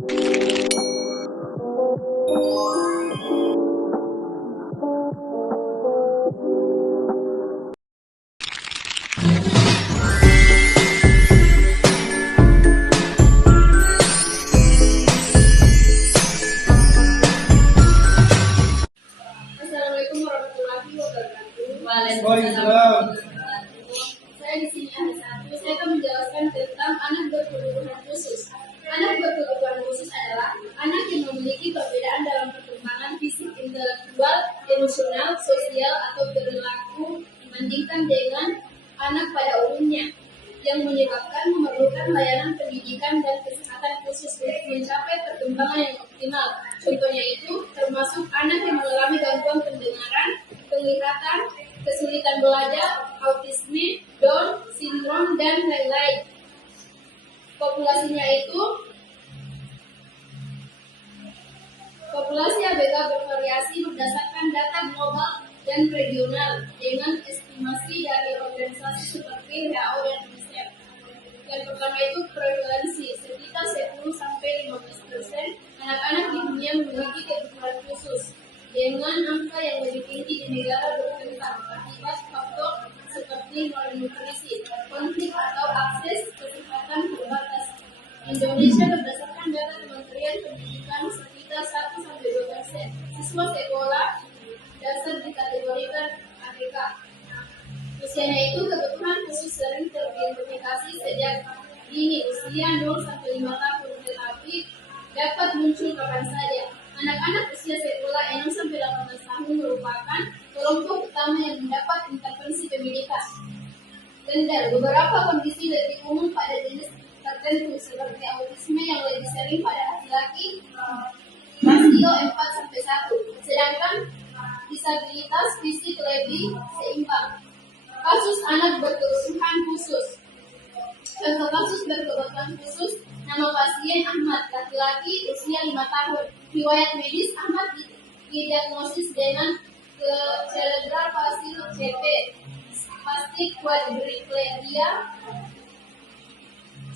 Assalamualaikum warahmatullahi wabarakatuh. Waalaikumsalam. Saya di sini ada satu. Saya akan menjelaskan tentang anak berkebutuhan khusus. Anak berkebutuhan khusus adalah anak yang memiliki perbedaan dalam perkembangan fisik, intelektual, emosional, sosial, atau perilaku dibandingkan dengan anak pada umumnya, yang menyebabkan memerlukan layanan pendidikan dan kesehatan khusus untuk mencapai perkembangan yang optimal. Contohnya itu termasuk anak yang mengalami gangguan pendengaran, penglihatan, kesulitan belajar, autisme, Down syndrome, dan lain-lain. Populasi ABK bervariasi berdasarkan data global dan regional dengan estimasi dari organisasi seperti WHO dan UNICEF. Yang pertama itu prevalensi, sekitar 10-15% anak-anak di dunia memiliki kebutuhan khusus, dengan angka yang lebih tinggi di negara berkembang akibat faktor seperti malnutrisi, konflik atau akses kesehatan terbatas. Indonesia berdasarkan data Kementerian Pendidikan sekitar 1-2% siswa sekolah dasar dikategorikan ABK. Usianya itu kebutuhan khusus sering teridentifikasi sejak dini usia 0-5 tahun, tetapi dapat muncul kapan saja. Anak-anak usia sekolah 6-18 tahun merupakan kelompok utama yang mendapat intervensi pendidikan. Dan beberapa kondisi lebih umum pada jenis tertentu seperti autisme yang lebih sering pada laki-laki, rasio 4-1, sedangkan disabilitas fisik lebih seimbang. Kasus anak berkebutuhan khusus. Contoh kasus berkebutuhan khusus: nama pasien Ahmad, laki-laki, usia 5 tahun. Riwayat medis: Ahmad didiagnosis dengan cerebral palsy CP, spastic quadriplegia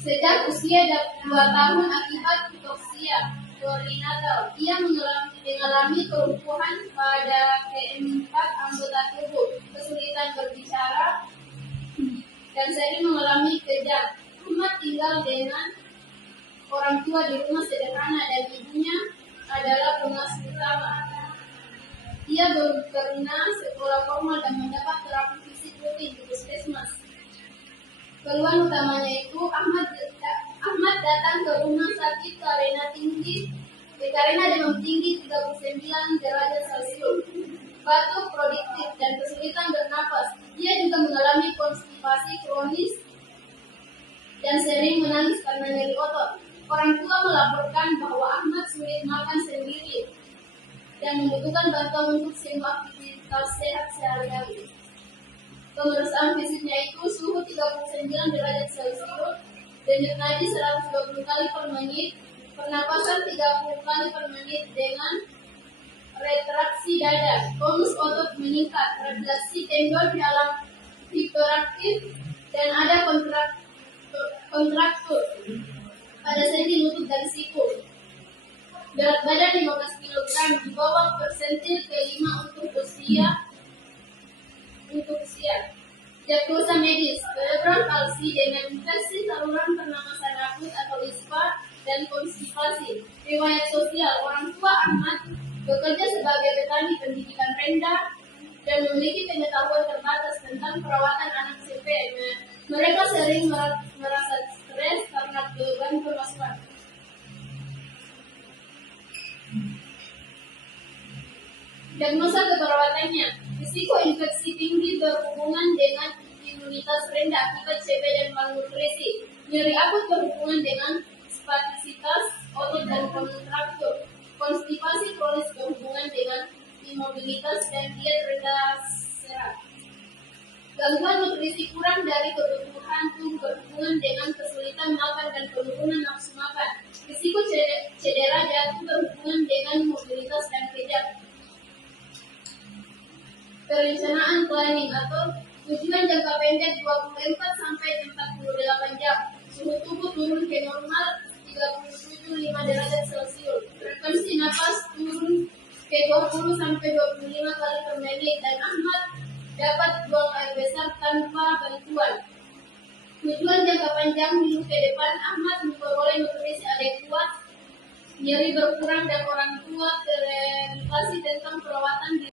sejak usia 2 tahun akibat hipoksia perinatal. Ia mengalami kelumpuhan pada keempat anggota tubuh, kesulitan berbicara, dan sering mengalami kejang. Ahmad tinggal dengan orang tua di rumah sederhana dan ibunya adalah pengasuh utama. Ia belum pernah sekolah formal dan mendapat terapi fisik rutin di puskesmas. Keluhan utamanya itu Ahmad datang ke rumah sakit karena demam tinggi 39 derajat Celcius, batuk produktif, dan kesulitan bernapas. Ia juga mengalami konstipasi kronis dan sering menangis karena nyeri otot. Orang tua melaporkan bahwa Ahmad sulit makan sendiri dan membutuhkan bantuan untuk semua aktivitas sehat sehari-hari. Pemeriksaan fisiknya itu suhu 39 derajat Celcius, denyut nadi 120 kali per menit, pernapasan 30 kali per menit dengan retraksi dada, tonus otot meningkat, refleksi tendon dalam hiperaktif, dan ada kontraktur pada sendi lutut dan siku. Berat badan 15 kg, di bawah persentil ke-5 untuk usia. Diagnosa medis: cerebral palsy dengan infeksi saluran pernapasan akut atau ISPA dan konstipasi. Riwayat sosial: orang tua Ahmad bekerja sebagai petani pendidikan rendah dan memiliki pengetahuan terbatas tentang perawatan anak CP. Mereka sering merasa stres karena beban pemasukan. Diagnosa keperawatannya: risiko infeksi tinggi berhubungan dengan imunitas rendah akibat CP dan malnutrisi. Nyeri akut berhubungan dengan spastisitas otot dan kontraktur. Konstipasi kronis berhubungan dengan imobilitas dan diet rendah serat. Gangguan nutrisi kurang dari kebutuhan tubuh berhubungan dengan kesulitan makan dan penurunan nafsu makan. Risiko cedera jatuh berhubungan dengan mobilitas dan kejang. Perencanaan planning atau tujuan jangka pendek 24-48 jam. Suhu tubuh turun ke normal 37 5 derajat Celcius. Frekuensi napas turun ke 20 sampai 25 kali per menit dan Ahmad dapat buang air besar tanpa bantuan. Tujuan jangka panjang minggu ke depan, Ahmad memperoleh nutrisi adekuat, nyeri berkurang, dan orang tua teredukasi tentang perawatan